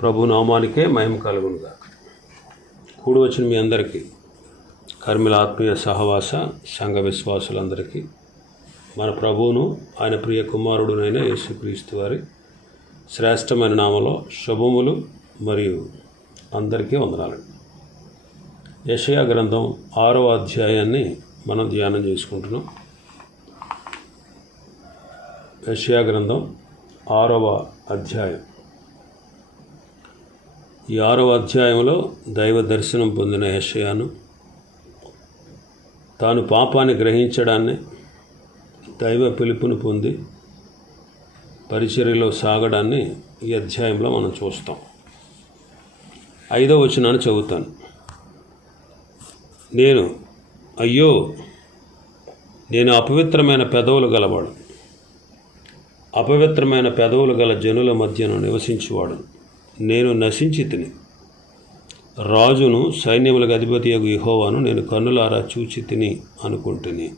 ప్రభు నామానికే మహిమ కలుగునుగా. కూడి వచ్చిన మీ అందరికీ కర్మిల ఆత్మీయ సహవాస సంఘ విశ్వాసులందరికీ మన ప్రభువును ఆయన ప్రియ కుమారుడునైన యేసుక్రీస్తు వారి శ్రేష్టమైన నామలో శుభములు మరియు అందరికీ వందనాలండి యషయా గ్రంథం ఆరో అధ్యాయాన్ని మనం ధ్యానం చేసుకుంటున్నాం. యషయా గ్రంథం ఆరవ అధ్యాయం. ఈ ఆరవ అధ్యాయంలో దైవ దర్శనం పొందిన యషయాను. తాను పాపాన్ని గ్రహించడాన్ని దైవ పిలుపును పొంది పరిచర్యలో సాగడాన్ని ఈ అధ్యాయంలో మనం చూస్తాం. ఐదో వచనాన్ని చదువుతాను. నేను అయ్యో నేను అపవిత్రమైన పెదవులు గలవాడు. అపవిత్రమైన పెదవులు గల జనుల మధ్యను నివసించేవాడు నేను నశించి తిని రాజును సైన్యములకు అధిపతి యొక్క ఇహోవాను నేను కన్నులారా చూచి తిని అనుకుంటుని.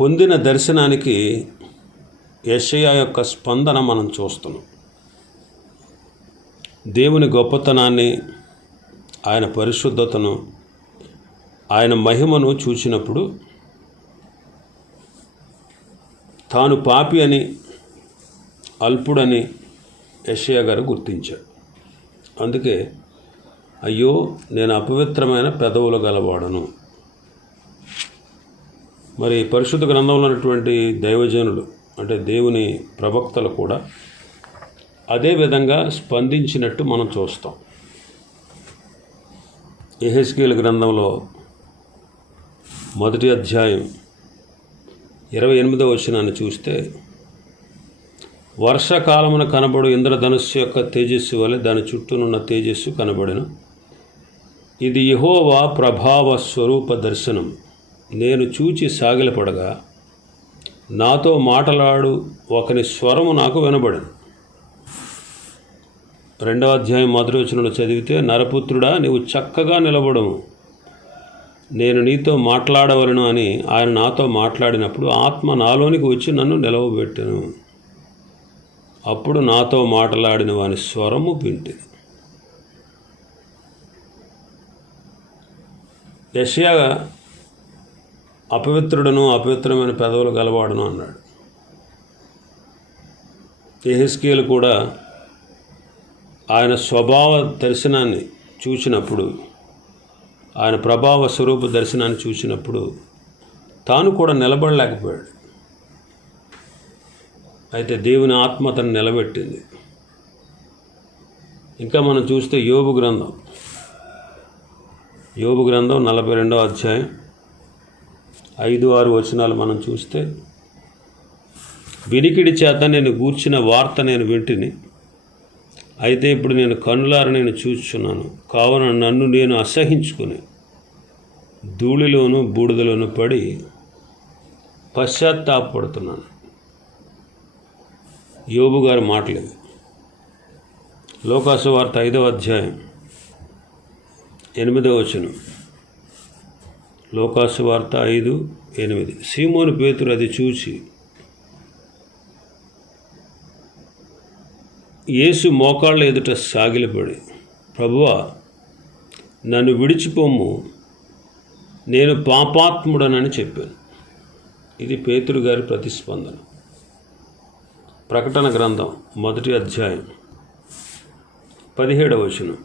పొందిన దర్శనానికి యషయా యొక్క స్పందన మనం చూస్తున్నాం. దేవుని గొప్పతనాన్ని ఆయన పరిశుద్ధతను ఆయన మహిమను చూసినప్పుడు తాను పాపి అని అల్పుడని యషయా గారు గుర్తించాడు అందుకే అయ్యో నేను అపవిత్రమైన పెదవులు గలవాడను. మరి పరిశుద్ధ గ్రంథంలో ఉన్నటువంటి దైవజనులు అంటే దేవుని ప్రవక్తలు కూడా అదే విధంగా స్పందించినట్టు మనం చూస్తాం. ఎహెస్కేల్ గ్రంథంలో మొదటి అధ్యాయం ఇరవై ఎనిమిదవ వచనాన్ని చూస్తే వర్షకాలమున కనబడు ఇంద్రధనుస్సు యొక్క తేజస్సు వలె దాని చుట్టూనున్న తేజస్సు కనబడిన. ఇది యహోవా ప్రభావ స్వరూప దర్శనం. నేను చూచి సాగిలపడగా నాతో మాటలాడు ఒకని స్వరము నాకు వినబడను. రెండవ అధ్యాయం మధురవచనంలో చదివితే నరపుత్రుడా నీవు చక్కగా నిలబడము. నేను నీతో మాట్లాడవలను అని ఆయన నాతో మాట్లాడినప్పుడు ఆత్మ నాలోనికి వచ్చి నన్ను నిలవబెట్టను. అప్పుడు నాతో మాట్లాడిన వాని స్వరము వింటిది యషయా అపవిత్రుడను అపవిత్రమైన పెదవులు గలవాడను అన్నాడు. ఎహెస్కేలు కూడా ఆయన స్వభావ దర్శనాన్ని చూసినప్పుడు ఆయన ప్రభావ స్వరూప దర్శనాన్ని చూసినప్పుడు తాను కూడా నిలబడలేకపోయాడు. అయితే దేవుని ఆత్మ తను నిలబెట్టింది. ఇంకా మనం చూస్తే యోబు గ్రంథం. యోబు గ్రంథం నలభై రెండవ అధ్యాయం ఐదు ఆరు వచనాలు మనం చూస్తే వినికిడి చేత నేను గూర్చిన వార్త నేను వింటిని అయితే ఇప్పుడు నేను కన్నులార నేను చూస్తున్నాను. కావున నన్ను నేను అసహించుకుని ధూళిలోను బూడిదలోను పడి పశ్చాత్తాపడుతున్నాను యోబు గారి మాటలేదు లోకాసు వార్త ఐదవ అధ్యాయం ఎనిమిదవ వచనం. లోకాసు వార్త ఐదు ఎనిమిది. సీమోను పేతురు అది చూసి యేసు మోకాళ్ళ ఎదుట సాగిలపడి ప్రభువా నన్ను విడిచిపోము. నేను పాపాత్ముడనని చెప్పాను. ఇది పేతురు గారి ప్రతిస్పందన. ప్రకటన గ్రంథం మొదటి అధ్యాయం పదిహేడవ వచనం.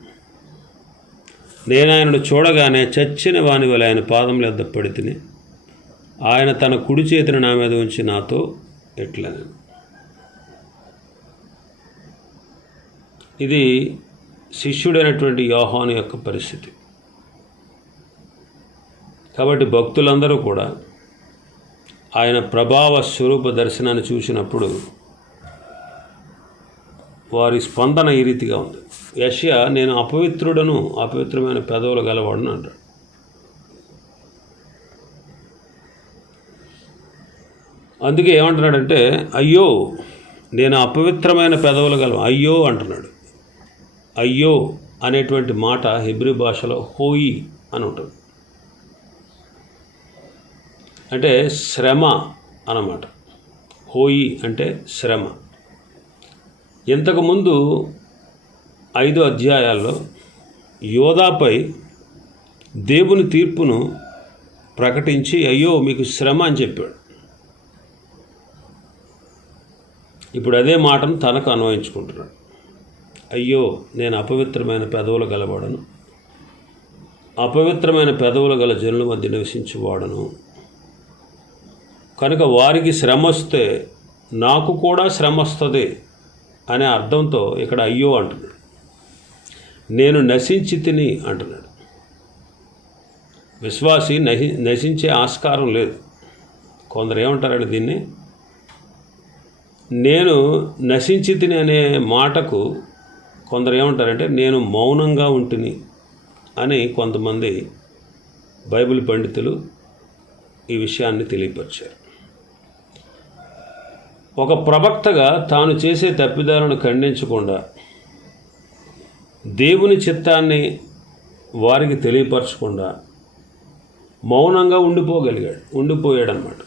నేను ఆయనను చూడగానే చచ్చిన వాని వల్ల ఆయన పాదముల ఎద్ద పడితిని ఆయన తన కుడి చేతిని నా మీద ఉంచి నాతో ఎట్లనని. ఇది శిష్యుడైనటువంటి యోహాను యొక్క పరిస్థితి. కాబట్టి భక్తులందరూ కూడా ఆయన ప్రభావ స్వరూప దర్శనాన్ని చూసినప్పుడు వారి స్పందన ఈ రీతిగా ఉంది. యష్యా నేను అపవిత్రుడను అపవిత్రమైన పెదవులు గలవాడను అంటాడు. అందుకే ఏమంటున్నాడంటే అయ్యో నేను అపవిత్రమైన పెదవులు గల అయ్యో అంటున్నాడు. అయ్యో అనేటువంటి మాట హిబ్రి భాషలో హోయి అని ఉంటుంది. అంటే శ్రమ అన్నమాట. హోయి అంటే శ్రమ. ఇంతకుముందు ఐదు అధ్యాయాల్లో యోధాపై దేవుని తీర్పును ప్రకటించి అయ్యో మీకు శ్రమ అని చెప్పాడు. ఇప్పుడు అదే మాటను తనకు అన్వయించుకుంటున్నాడు. అయ్యో నేను అపవిత్రమైన పెదవులు గలవాడను. అపవిత్రమైన పెదవులు గల జనుల మధ్య నివసించేవాడను. కనుక వారికి శ్రమ వస్తే నాకు కూడా శ్రమ వస్తుంది అనే అర్థంతో ఇక్కడ అయ్యో అంటున్నాడు. నేను నశించి తిని అంటున్నాడు. విశ్వాసి నశి నశించే ఆస్కారం లేదు. కొందరు ఏమంటారండి దీన్ని? నేను నశించి తిని అనే మాటకు కొందరు ఏమంటారంటే నేను మౌనంగా ఉంటుని అని కొంతమంది బైబిల్ పండితులు ఈ విషయాన్ని తెలియపరిచారు. ఒక ప్రవక్తగా తాను చేసే తప్పిదాలను ఖండించకుండా దేవుని చిత్తాన్ని వారికి తెలియపరచకుండా మౌనంగా ఉండిపోగలిగాడు ఉండిపోయాడనమాట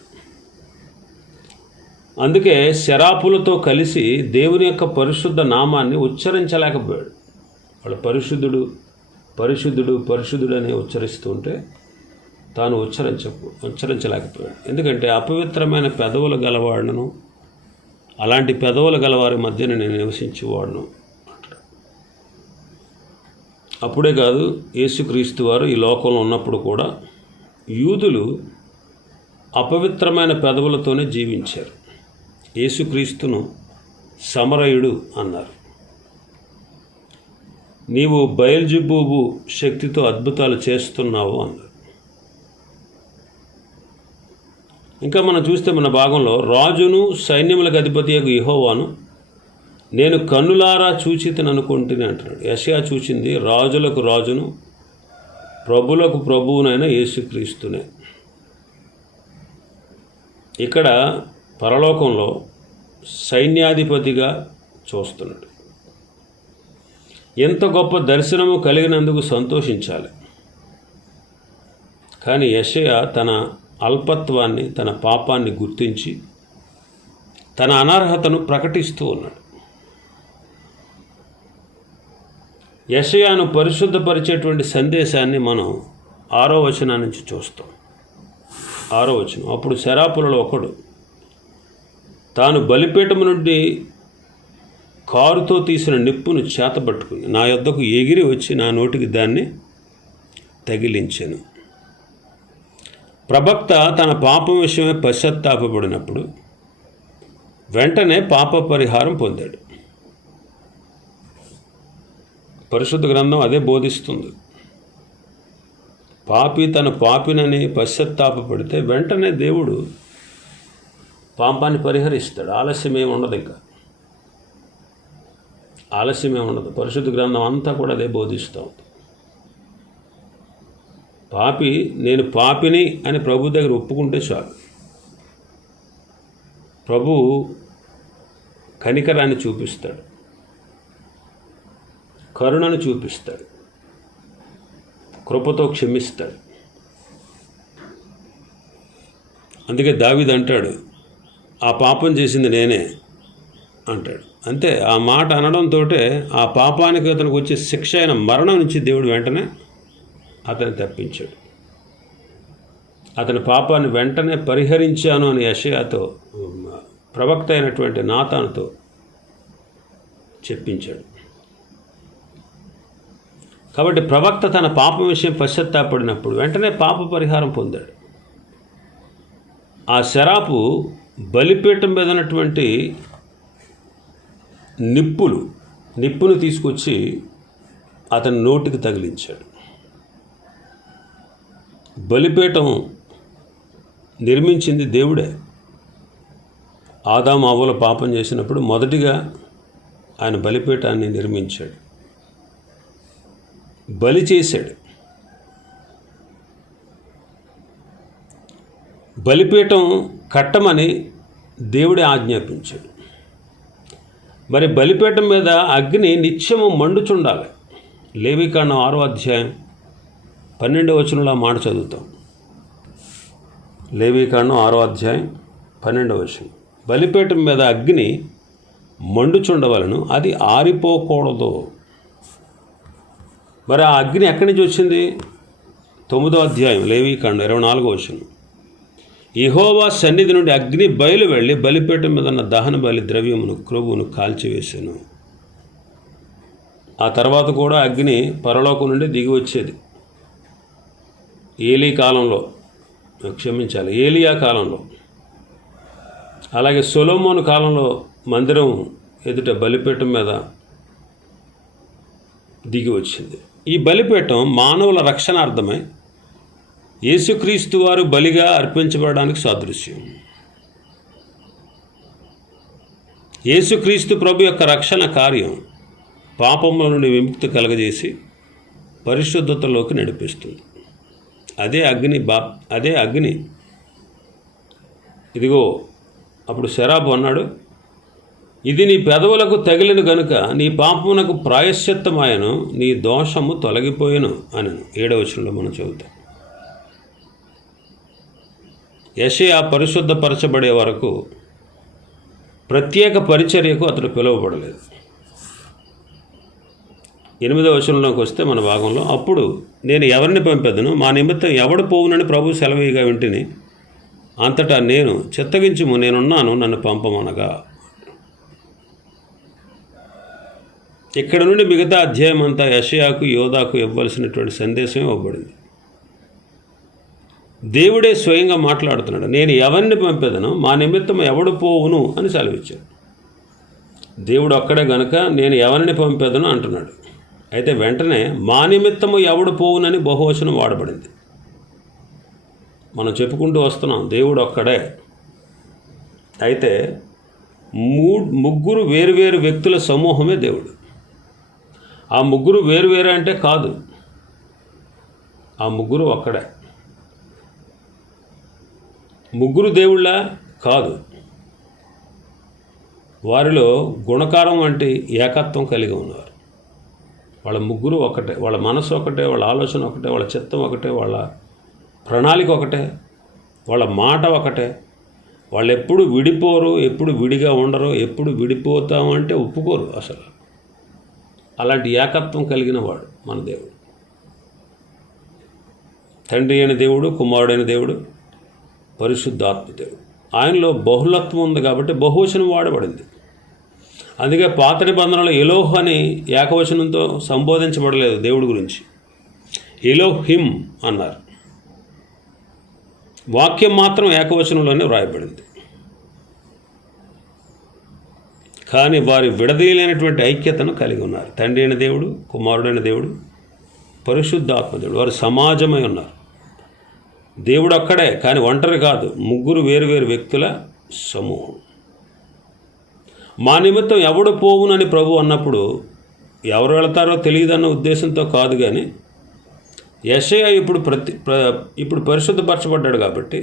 అందుకే శరాపులతో కలిసి దేవుని యొక్క పరిశుద్ధ నామాన్ని ఉచ్చరించలేకపోయాడు. వాళ్ళు పరిశుద్ధుడు పరిశుద్ధుడు పరిశుద్ధుడు అని ఉచ్చరిస్తుంటే తాను ఉచ్చరించ ఉచ్చరించలేకపోయాడు. ఎందుకంటే అపవిత్రమైన పెదవులు గలవాడును అలాంటి పెదవులు గలవారి మధ్యన నేను నివసించేవాడును అప్పుడే కాదు యేసుక్రీస్తు వారు ఈ లోకంలో ఉన్నప్పుడు కూడా యూదులు అపవిత్రమైన పెదవులతోనే జీవించారు. యేసుక్రీస్తును సమరయుడు అన్నారు. నీవు బయల్జుబూబు శక్తితో అద్భుతాలు చేస్తున్నావు అన్నారు. ఇంకా మనం చూస్తే మన భాగంలో రాజును సైన్యములకు అధిపతి యొక్క ఇహోవాను నేను కన్నులారా చూచితను అనుకుంటుని అంటున్నాడు. యశయా చూచింది రాజులకు రాజును ప్రభులకు ప్రభువునైన యేసుక్రీస్తునే. ఇక్కడ పరలోకంలో సైన్యాధిపతిగా చూస్తున్నాడు. ఎంత గొప్ప దర్శనము కలిగినందుకు సంతోషించాలి. కానీ యశయ తన అల్పత్వాన్ని తన పాపాన్ని గుర్తించి తన అనర్హతను ప్రకటిస్తూ ఉన్నాడు. యశయాను పరిశుద్ధపరిచేటువంటి సందేశాన్ని మనం ఆరో వచనం నుంచి చూస్తాం. ఆరో వచనం. అప్పుడు శరాపులలో ఒకడు తాను బలిపీఠం నుండి కారుతో తీసిన నిప్పును చేతబట్టుకుని నా యొద్దకు ఎగిరి వచ్చి నా నోటికి దాన్ని తగిలించాను. ప్రభక్త తన పాపం విషయమే పశ్చాత్తాపడినప్పుడు వెంటనే పాప పరిహారం పొందాడు. పరిశుద్ధ గ్రంథం అదే బోధిస్తుంది. పాపి తన పాపినని పశ్చాత్తాపడితే వెంటనే దేవుడు పాపాన్ని పరిహరిస్తాడు. ఆలస్యం ఏమి ఉండదు ఇంకా. ఆలస్యం ఏమి ఉండదు. పరిశుద్ధ గ్రంథం అంతా కూడా అదే బోధిస్తూ ఉంది. పాపి నేను పాపిని అని ప్రభు దగ్గర ఒప్పుకుంటే చాలు. ప్రభు కనికరాన్ని చూపిస్తాడు. కరుణను చూపిస్తాడు. కృపతో క్షమిస్తాడు. అందుకే దావిది అంటాడు ఆ పాపం చేసింది నేనే అంటాడు. అంతే ఆ మాట అనడంతో ఆ పాపానికి అతనికి వచ్చే శిక్ష అయిన మరణం నుంచి దేవుడు వెంటనే అతన్ని తప్పించాడు. అతని పాపాన్ని వెంటనే పరిహరించాను అని యషయాతో ప్రవక్త అయినటువంటి నాతానుతో చెప్పించాడు. కాబట్టి ప్రవక్త తన పాపం విషయం పశ్చత్తాపడినప్పుడు వెంటనే పాప పరిహారం పొందాడు. ఆ శరాపు బలిపీఠం మీద ఉన్నటువంటి నిప్పులు నిప్పును తీసుకొచ్చి అతని నోటికి తగిలించాడు. బలిపీఠం నిర్మించింది దేవుడే. ఆదాం అవ్వల పాపం చేసినప్పుడు మొదటిగా ఆయన బలిపీఠాన్ని నిర్మించాడు. బలి చేశాడు. బలిపీఠం కట్టమని దేవుడే ఆజ్ఞాపించాడు. మరి బలిపీఠం మీద అగ్ని నిత్యము మండుచుండాలి. లేవికాండం ఆరో అధ్యాయం పన్నెండవ వచనంలో మాట చదువుతాం. లేవికాండం ఆరో అధ్యాయం పన్నెండవ వచనం. బలిపీఠం మీద అగ్ని మండుచుండవలను అది ఆరిపోకూడదు. మరి ఆ అగ్ని ఎక్కడి నుంచి వచ్చింది? తొమ్మిదో అధ్యాయం లేవీకాండ ఇరవై నాలుగో వచనం. ఇహోవా సన్నిధి నుండి అగ్ని బయలు వెళ్ళి బలిపేట మీద ఉన్న దహన బలి ద్రవ్యమును క్రొవ్వును కాల్చివేశాను. ఆ తర్వాత కూడా అగ్ని పరలోకం నుండి దిగి వచ్చేది. ఏలీ కాలంలో క్షమించాలి ఏలియా కాలంలో. అలాగే సొలోమోను కాలంలో మందిరం ఎదుట బలిపీఠం మీద దిగి వచ్చింది. ఈ బలిపీఠం మానవుల రక్షణార్థమై యేసుక్రీస్తు వారు బలిగా అర్పించబడడానికి సాదృశ్యం. యేసుక్రీస్తు ప్రభు యొక్క రక్షణ కార్యం పాపముల నుండి విముక్తి కలగజేసి పరిశుద్ధతలోకి నడిపిస్తుంది. అదే అగ్ని బా అదే అగ్ని. ఇదిగో అప్పుడు శరాబు అన్నాడు ఇది నీ పెదవులకు తగిలిన గనుక నీ పాపమునకు ప్రాయశ్చిత్తమాయను నీ దోషము తొలగిపోయెను అని ఏడవచనంలో మనం చదువుతాం. యషయా పరిశుద్ధపరచబడే వరకు ప్రత్యేక పరిచర్యకు అతడు పిలువబడలేదు. ఎనిమిదో వచనంలోకి వస్తే మన భాగంలో అప్పుడు నేను ఎవరిని పంపెదను? మా నిమిత్తం ఎవడు పోవునని ప్రభు సెలవీగా వింటిని? అంతటా నేను చిత్తగించుము నేనున్నాను నన్ను పంపమనగా. ఇక్కడ నుండి మిగతా అధ్యాయం అంతా యషయాకు యోధాకు ఇవ్వాల్సినటువంటి సందేశం ఇవ్వబడింది. దేవుడే స్వయంగా మాట్లాడుతున్నాడు. నేను ఎవరిని పంపేదను? మా నిమిత్తం ఎవడు పోవును? అని సెలవిచ్చాడు. దేవుడు అక్కడే గనక నేను ఎవరిని పంపేదను? అంటున్నాడు. అయితే వెంటనే మా నిమిత్తము ఎవడు పోవునని బహువచనం వాడబడింది. మనం చెప్పుకుంటూ వస్తున్నాం దేవుడు ఒక్కడే అయితే మూ ముగ్గురు వేరువేరు వ్యక్తుల సమూహమే దేవుడు. ఆ ముగ్గురు వేరువేరే అంటే కాదు. ఆ ముగ్గురు ఒక్కడే ముగ్గురు దేవుళ్ళ కాదు. వారిలో గుణకారం వంటి ఏకత్వం కలిగి ఉన్నారు. వాళ్ళ ముగ్గురు ఒకటే వాళ్ళ మనసు ఒకటే వాళ్ళ ఆలోచన ఒకటే వాళ్ళ చిత్తం ఒకటే వాళ్ళ ప్రణాళిక ఒకటే వాళ్ళ మాట ఒకటే. వాళ్ళు ఎప్పుడు విడిపోరు ఎప్పుడు విడిగా ఉండరు ఎప్పుడు విడిపోతామంటే ఒప్పుకోరు అసలు. అలాంటి ఏకత్వం కలిగిన వాడు మన దేవుడు. తండ్రి అయిన దేవుడు కుమారుడైన దేవుడు పరిశుద్ధాత్మదేవుడు ఆయనలో బహుళత్వం ఉంది కాబట్టి బహువచనం వాడబడింది. అందుకే పాత నిబంధనలో ఎలోహ్ అని ఏకవచనంతో సంబోధించబడలేదు దేవుడి గురించి. ఎలో హిమ్ అన్నారు. వాక్యం మాత్రం ఏకవచనంలోనే వ్రాయబడింది. కానీ వారి విడదీయలేనటువంటి ఐక్యతను కలిగి ఉన్నారు. తండ్రి అయిన దేవుడు కుమారుడైన దేవుడు పరిశుద్ధాత్మ దేవుడు వారు సమాజమై ఉన్నారు. దేవుడు అక్కడే కానీ ఒంటరి కాదు. ముగ్గురు వేరువేరు వ్యక్తుల సమూహం. మా నిమిత్తం ఎవడు పోవునని ప్రభు అన్నప్పుడు ఎవరు వెళతారో తెలియదన్న ఉద్దేశంతో కాదు కానీ యశయ ఇప్పుడు ప్రతి ప్ర ఇప్పుడు పరిశుద్ధపరచబడ్డాడు కాబట్టి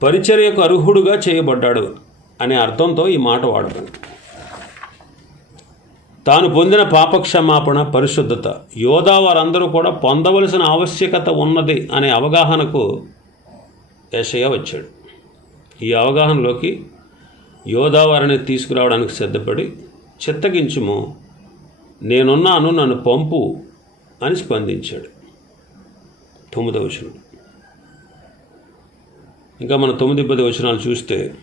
పరిచర్యకు అర్హుడుగా చేయబడ్డాడు అనే అర్థంతో ఈ మాట వాడతాను తాను పొందిన పాపక్షమాపణ పరిశుద్ధత. యోధా వారందరూ కూడా పొందవలసిన ఆవశ్యకత ఉన్నది అనే అవగాహనకు యషయ వచ్చాడు. ఈ అవగాహనలోకి యోధా వారిని తీసుకురావడానికి సిద్ధపడి చిత్తగించుము నేనున్నాను నన్ను పంపు అని స్పందించాడు. తొమ్మిదవ వచనం. ఇంకా మన తొమ్మిది పది వచనాలు చూస్తే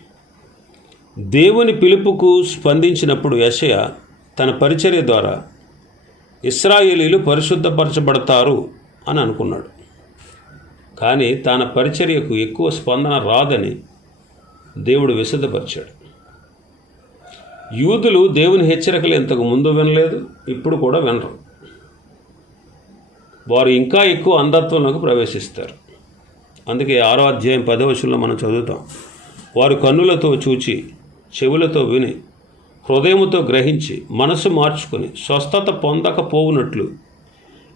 దేవుని పిలుపుకు స్పందించినప్పుడు యశయ తన పరిచర్య ద్వారా ఇస్రాయేలీలు పరిశుద్ధపరచబడతారు అని అనుకున్నాడు. కానీ తన పరిచర్యకు ఎక్కువ స్పందన రాదని దేవుడు విశదపరిచాడు. యూదులు దేవుని హెచ్చరికలు ఇంతకు ముందు వినలేదు ఇప్పుడు కూడా వినరు. వారు ఇంకా ఎక్కువ అంధత్వంలోకి ప్రవేశిస్తారు. అందుకే ఆరో అధ్యాయం పదవశంలో మనం చదువుతాం. వారు కన్నులతో చూచి చెవులతో విని హృదయముతో గ్రహించి మనసు మార్చుకొని స్వస్థత పొందకపోవునట్లు.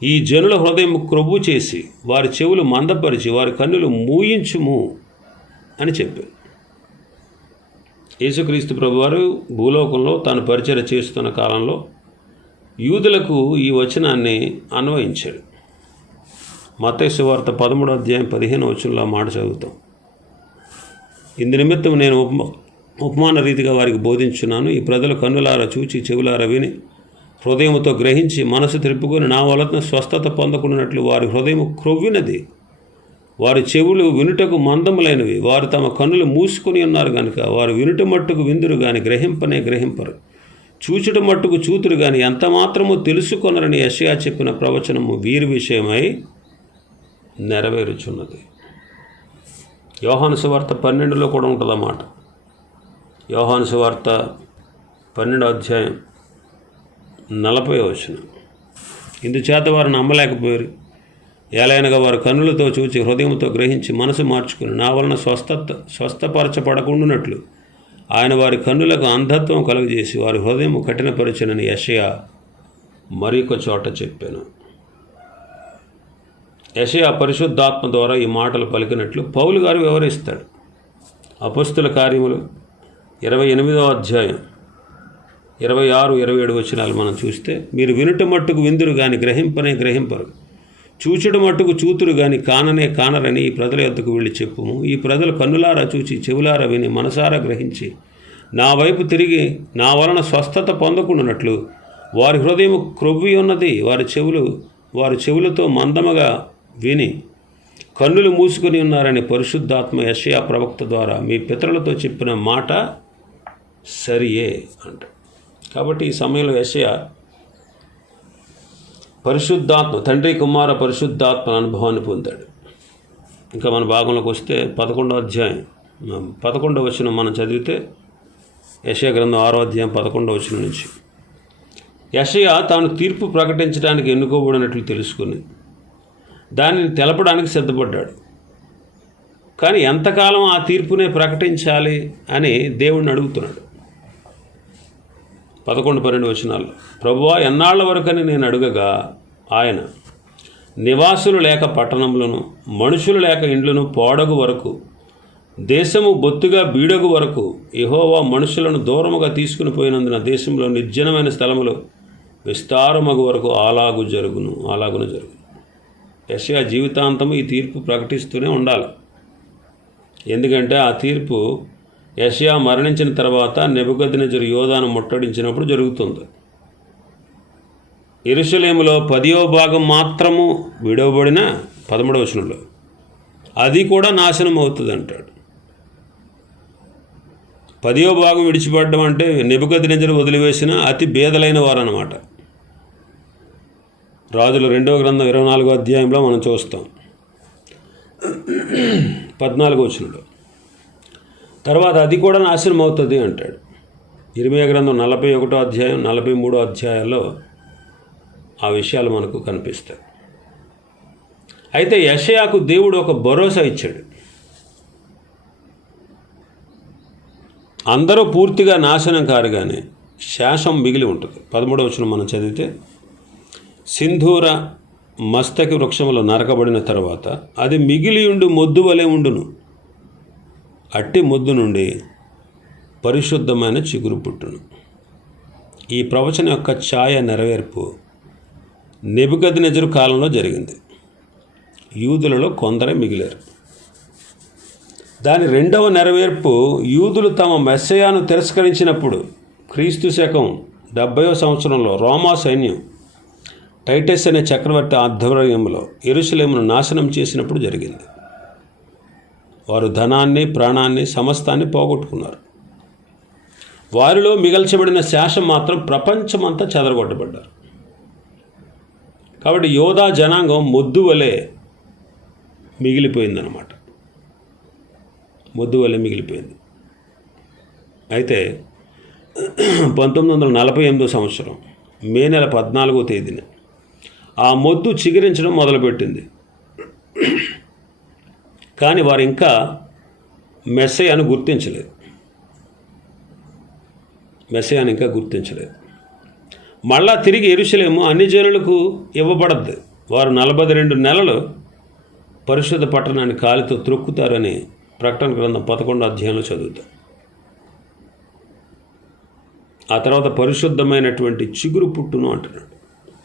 ఈ జనుల హృదయం క్రొవ్వు చేసి వారి చెవులు మందపరిచి వారి కన్నులు మూయించుము అని చెప్పారు. యేసుక్రీస్తు ప్రభువారు భూలోకంలో తాను పరిచయం చేస్తున్న కాలంలో యూదులకు ఈ వచనాన్ని అన్వయించాడు. మతేసు వార్త పదమూడో అధ్యాయం పదిహేను వచనంలో మాట చదువుతాం. ఇందు నిమిత్తం నేను ఉప ఉపమాన రీతిగా వారికి బోధించున్నాను ఈ ప్రజలు కన్నులారా చూచి చెవులారా విని హృదయముతో గ్రహించి మనసు తిరుపుకొని నా వలన స్వస్థత పొందకున్నట్లు వారి హృదయం క్రొవ్వినది. వారి చెవులు వినుటకు మందములైనవి. వారు తమ కన్నులు మూసుకొని ఉన్నారు కనుక వారు వినుట మట్టుకు విందురు కానీ గ్రహింపనే గ్రహింపరు. చూచుట మట్టుకు చూతురు కానీ ఎంత మాత్రము తెలుసుకొనరని యశయా చెప్పిన ప్రవచనము వీరి విషయమై నెరవేరుచున్నది. యోహాను సువార్త పన్నెండులో కూడా ఉంటుందన్నమాట. యోహాను సువార్త పన్నెండో అధ్యాయం నలభై వచ్చిన ఇందుచేత వారు నమ్మలేకపోయారు. ఏలైనగా వారు కన్నులతో చూచి హృదయంతో గ్రహించి మనసు మార్చుకుని నా వలన స్వస్థత స్వస్థపరచబడకుండానట్లు. ఆయన వారి కన్నులకు అంధత్వం కలుగజేసి వారి హృదయం కఠినపరిచినని యషయ మరొక చోట చెప్పాను. యషయ పరిశుద్ధాత్మ ద్వారా ఈ మాటలు పలికినట్లు పౌలు గారు వివరిస్తాడు. అపస్తుల కార్యములు ఇరవై ఎనిమిదవ అధ్యాయం. ఇరవై ఆరు ఇరవై ఏడు వచ్చినాలు మనం చూస్తే మీరు వినుట మట్టుకు విందురు కానీ గ్రహింపనే గ్రహింపరు. చూచుట మట్టుకు చూతురు కానీ కాననే కానరని ఈ ప్రజల యొద్దకు వెళ్ళి చెప్పుము. ఈ ప్రజలు కన్నులారా చూచి చెవులారా విని మనసారా గ్రహించి నా వైపు తిరిగి నా వలన స్వస్థత పొందకుండానట్లు వారి హృదయం క్రొవ్వి ఉన్నది వారి చెవులు వారి చెవులతో మందముగా విని కన్నులు మూసుకొని ఉన్నారని పరిశుద్ధాత్మ యషయా ప్రవక్త ద్వారా మీ పితరులతో చెప్పిన మాట సరియే అంట కాబట్టి ఈ సమయంలో యశయ పరిశుద్ధాత్మ తండ్రి కుమార పరిశుద్ధాత్మ అనుభవాన్ని పొందాడు. ఇంకా మన భాగంలోకి వస్తే పదకొండో అధ్యాయం. పదకొండో వచ్చిన మనం చదివితే యశయ గ్రంథం ఆరో అధ్యాయం పదకొండో వచ్చిన నుంచి. యశయ తాను తీర్పు ప్రకటించడానికి ఎన్నుకోబడినట్లు తెలుసుకుని దానిని తెలపడానికి సిద్ధపడ్డాడు. కానీ ఎంతకాలం ఆ తీర్పునే ప్రకటించాలి అని దేవుణ్ణి అడుగుతున్నాడు. పదకొండు పన్నెండు వచనాలు. ప్రభువా ఎన్నాళ్ళ వరకని నేను అడుగగా ఆయన నివాసులు లేక పట్టణములను మనుషులు లేక ఇండ్లను పోడగు వరకు దేశము బొత్తుగా బీడగు వరకు యెహోవా మనుషులను దూరముగా తీసుకుని పోయినందున దేశంలో నిర్జనమైన స్థలములో విస్తారమగు వరకు అలాగు జరుగును అలాగున జరుగును. యశయా జీవితాంతం ఈ తీర్పు ప్రకటిస్తూనే ఉండాలి. ఎందుకంటే ఆ తీర్పు యషయా మరణించిన తర్వాత నెబుకద్నెజరు యోధాను ముట్టడించినప్పుడు జరుగుతుంది. ఇరుషులేములో పదివ భాగం మాత్రము విడవబడిన పదమూడవ వచనంలో అది కూడా నాశనం అవుతుంది అంటాడు. పదివ భాగం విడిచిపెట్టడం అంటే నెబుకద్నెజరు వదిలివేసిన అతి బేదలైన వారన్నమాట. రాజుల రెండవ గ్రంథం ఇరవై నాలుగో అధ్యాయంలో మనం చూస్తాం. పద్నాలుగో వచనంలో తర్వాత అది కూడా నాశనం అవుతుంది అంటాడు. ఇరిమియా గ్రంథం నలభై ఒకటో అధ్యాయం నలభై మూడో అధ్యాయాల్లో ఆ విషయాలు మనకు కనిపిస్తాయి. అయితే యషయాకు దేవుడు ఒక భరోసా ఇచ్చాడు. అందరూ పూర్తిగా నాశనం కారుగానే శాసం మిగిలి ఉంటుంది. పదమూడవ వచనం మనం చదివితే సింధూర మస్తకి వృక్షములో నరకబడిన తర్వాత అది మిగిలి ఉండు మొద్దు వలె ఉండును. అట్టి ముద్దు నుండి పరిశుద్ధమైన చిగురు పుట్టును. ఈ ప్రవచన యొక్క ఛాయ నెరవేర్పు నెబుకద్ నెజరు కాలంలో జరిగింది. యూదులలో కొందరే మిగిలారు. దాని రెండవ నెరవేర్పు యూదులు తమ మెస్సయాను తిరస్కరించినప్పుడు క్రీస్తు శకం డెబ్బయో సంవత్సరంలో రోమా సైన్యం టైటస్ అనే చక్రవర్తి ఆధ్వర్యంలో ఎరుసలేమును నాశనం చేసినప్పుడు జరిగింది. వారు ధనాన్ని ప్రాణాన్ని సమస్తాన్ని పోగొట్టుకున్నారు. వారిలో మిగల్చబడిన శాసం మాత్రం ప్రపంచమంతా చెదరగొట్టబడ్డారు. కాబట్టి యోధా జనాంగం మొద్దు వలె మిగిలిపోయిందన్నమాట. మొద్దు వలె మిగిలిపోయింది. అయితే పంతొమ్మిది వందల నలభై ఎనిమిదో సంవత్సరం మే నెల పద్నాలుగో తేదీన ఆ మొద్దు చిగురించడం మొదలుపెట్టింది. కానీ వారు ఇంకా మెస్సయాను గుర్తించలేదు. మెస్సయాను ఇంకా గుర్తించలేదు. మళ్ళా తిరిగి ఎరుసలేము అన్ని జనులకు ఇవ్వబడద్దు. వారు నలభై రెండు నెలలు పరిశుద్ధ పట్టణాన్ని కాలితో త్రొక్కుతారని ప్రకటన గ్రంథం పదకొండో అధ్యాయంలో చదువుతాం. ఆ తర్వాత పరిశుద్ధమైనటువంటి చిగురు పుట్టును అంటున్నాడు.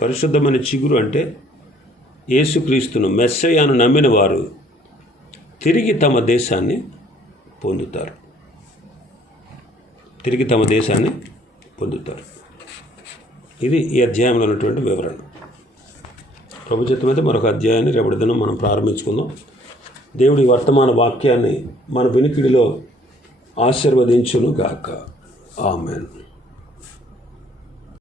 పరిశుద్ధమైన చిగురు అంటే యేసుక్రీస్తును మెస్సయాను నమ్మిన వారు తిరిగి తమ దేశాన్ని పొందుతారు. తిరిగి తమ దేశాన్ని పొందుతారు. ఇది ఈ అధ్యాయంలో ఉన్నటువంటి వివరణ. ప్రభు చిత్తమైతే మరొక అధ్యాయాన్ని రేపటి దినం మనం ప్రారంభించుకుందాం. దేవుడి వర్తమాన వాక్యాన్ని మన వినికిడిలో ఆశీర్వదించును గాక ఆమెను.